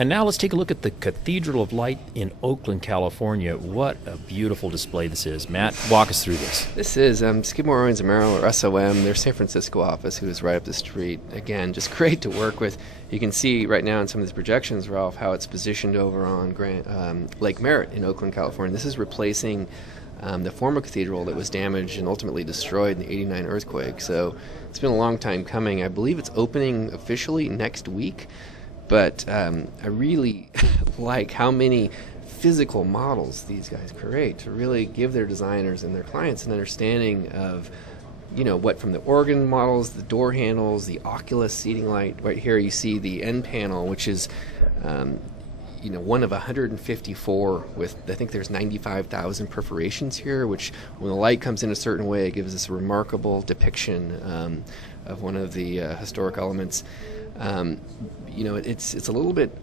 And now let's take a look at the Cathedral of Light in Oakland, California. What a beautiful display this is. Matt, walk us through this. This is Skidmore, Owings & Merrill, or SOM, their San Francisco office, who is right up the street. Again, just great to work with. You can see right now in some of these projections, Ralph, how it's positioned over on Lake Merritt in Oakland, California. This is replacing the former cathedral that was damaged and ultimately destroyed in the '89 earthquake. So it's been a long time coming. I believe it's opening officially next week. But I really like how many physical models these guys create to really give their designers and their clients an understanding of, what from the organ models, the door handles, the Oculus seating light. Right here you see the end panel, which is, one of 154 with, I think there's 95,000 perforations here, which when the light comes in a certain way, it gives us a remarkable depiction of one of the historic elements. It's a little bit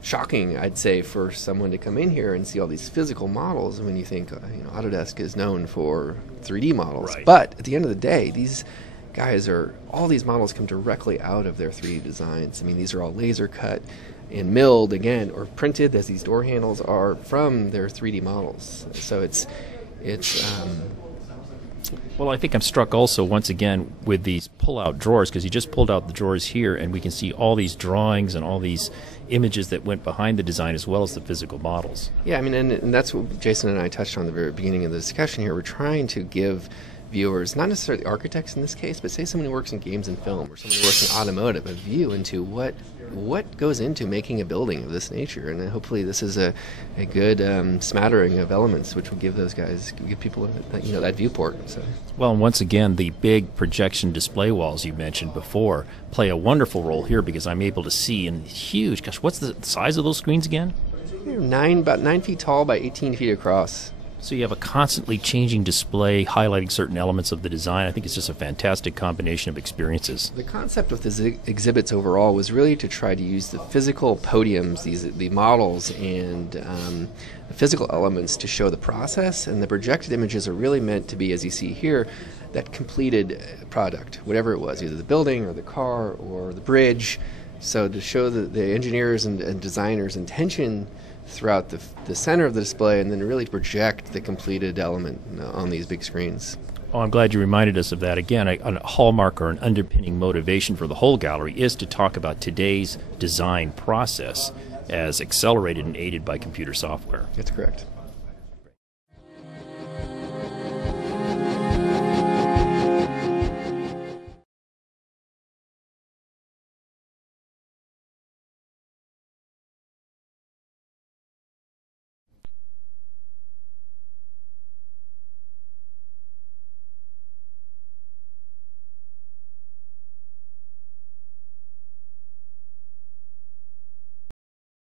shocking, I'd say, for someone to come in here and see all these physical models when you think, Autodesk is known for 3D models. Right. But at the end of the day, these guys all these models come directly out of their 3D designs. I mean, these are all laser cut and milled, again, or printed, as these door handles are, from their 3D models. So it's Well, I think I'm struck also once again with these pull-out drawers, because you just pulled out the drawers here and we can see all these drawings and all these images that went behind the design as well as the physical models. Yeah, I mean, and that's what Jason and I touched on at the very beginning of the discussion here. We're trying to give viewers, not necessarily architects in this case, but say someone who works in games and film or someone who works in automotive, a view into what goes into making a building of this nature. And hopefully this is a good smattering of elements which will give people that viewport. So. Well, and once again, the big projection display walls you mentioned before play a wonderful role here, because I'm able to see in huge, gosh, what's the size of those screens again? About 9 feet tall by 18 feet across. So you have a constantly changing display highlighting certain elements of the design. I think it's just a fantastic combination of experiences. The concept with the exhibits overall was really to try to use the physical podiums, the models, and the physical elements to show the process, and the projected images are really meant to be, as you see here, that completed product, whatever it was, either the building or the car or the bridge. So to show the engineers and designers' intention throughout the center of the display, and then really project the completed element on these big screens. Oh, I'm glad you reminded us of that. Again, a hallmark or an underpinning motivation for the whole gallery is to talk about today's design process as accelerated and aided by computer software. That's correct.